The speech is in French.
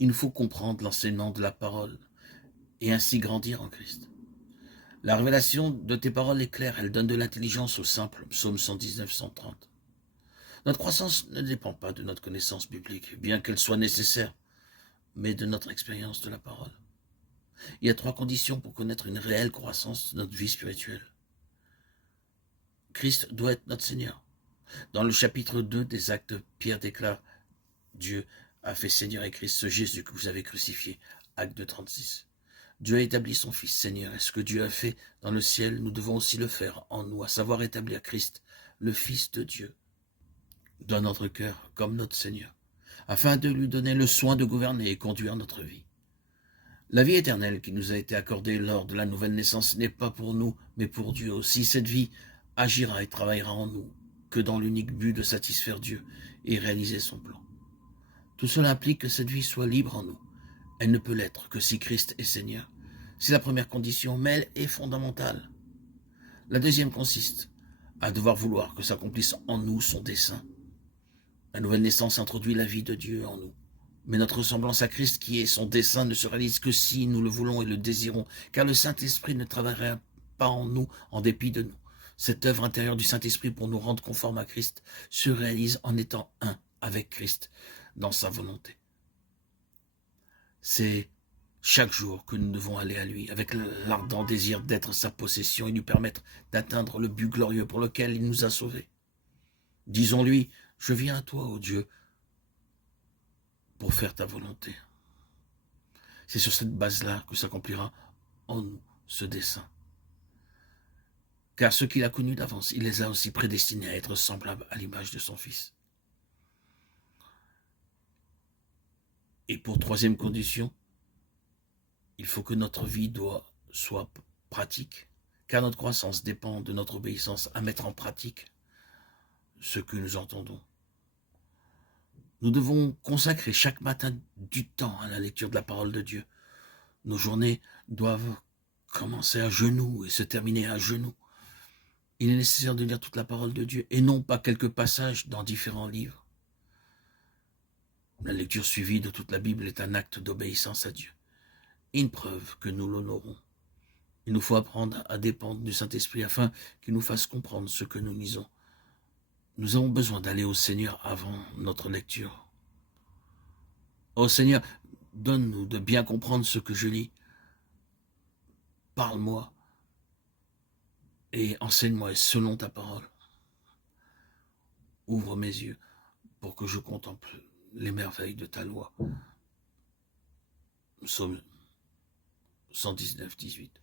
Il nous faut comprendre l'enseignement de la parole et ainsi grandir en Christ. La révélation de tes paroles est claire, elle donne de l'intelligence aux simples. Psaume 119, 130. Notre croissance ne dépend pas de notre connaissance biblique, bien qu'elle soit nécessaire, mais de notre expérience de la parole. Il y a 3 conditions pour connaître une réelle croissance de notre vie spirituelle. Christ doit être notre Seigneur. Dans le chapitre 2 des Actes, Pierre déclare « Dieu a fait Seigneur et Christ ce Jésus que vous avez crucifié ». Acte 2, 36. Dieu a établi son Fils Seigneur, et ce que Dieu a fait dans le ciel, nous devons aussi le faire en nous, à savoir établir Christ, le Fils de Dieu, dans notre cœur comme notre Seigneur, afin de lui donner le soin de gouverner et conduire notre vie. La vie éternelle qui nous a été accordée lors de la nouvelle naissance n'est pas pour nous, mais pour Dieu aussi. Cette vie agira et travaillera en nous, que dans l'unique but de satisfaire Dieu et réaliser son plan. Tout cela implique que cette vie soit libre en nous. Elle ne peut l'être que si Christ est Seigneur. C'est la première condition, mais elle est fondamentale. La deuxième consiste à devoir vouloir que s'accomplisse en nous son dessein. La nouvelle naissance introduit la vie de Dieu en nous. Mais notre ressemblance à Christ, qui est son dessein, ne se réalise que si nous le voulons et le désirons, car le Saint-Esprit ne travaillera pas en nous en dépit de nous. Cette œuvre intérieure du Saint-Esprit pour nous rendre conformes à Christ se réalise en étant un avec Christ dans sa volonté. C'est chaque jour que nous devons aller à lui, avec l'ardent désir d'être sa possession et lui permettre d'atteindre le but glorieux pour lequel il nous a sauvés. Disons-lui, je viens à toi, ô Dieu, pour faire ta volonté. C'est sur cette base-là que s'accomplira en nous ce dessein. Car ceux qu'il a connus d'avance, il les a aussi prédestinés à être semblables à l'image de son Fils. Et pour troisième condition, il faut que notre vie soit pratique, car notre croissance dépend de notre obéissance à mettre en pratique ce que nous entendons. Nous devons consacrer chaque matin du temps à la lecture de la parole de Dieu. Nos journées doivent commencer à genoux et se terminer à genoux. Il est nécessaire de lire toute la parole de Dieu et non pas quelques passages dans différents livres. La lecture suivie de toute la Bible est un acte d'obéissance à Dieu, une preuve que nous l'honorons. Il nous faut apprendre à dépendre du Saint-Esprit afin qu'il nous fasse comprendre ce que nous lisons. Nous avons besoin d'aller au Seigneur avant notre lecture. Ô Seigneur, donne-nous de bien comprendre ce que je lis. Parle-moi et enseigne-moi selon ta parole. Ouvre mes yeux pour que je contemple les merveilles de ta loi. Psaume 119, 18.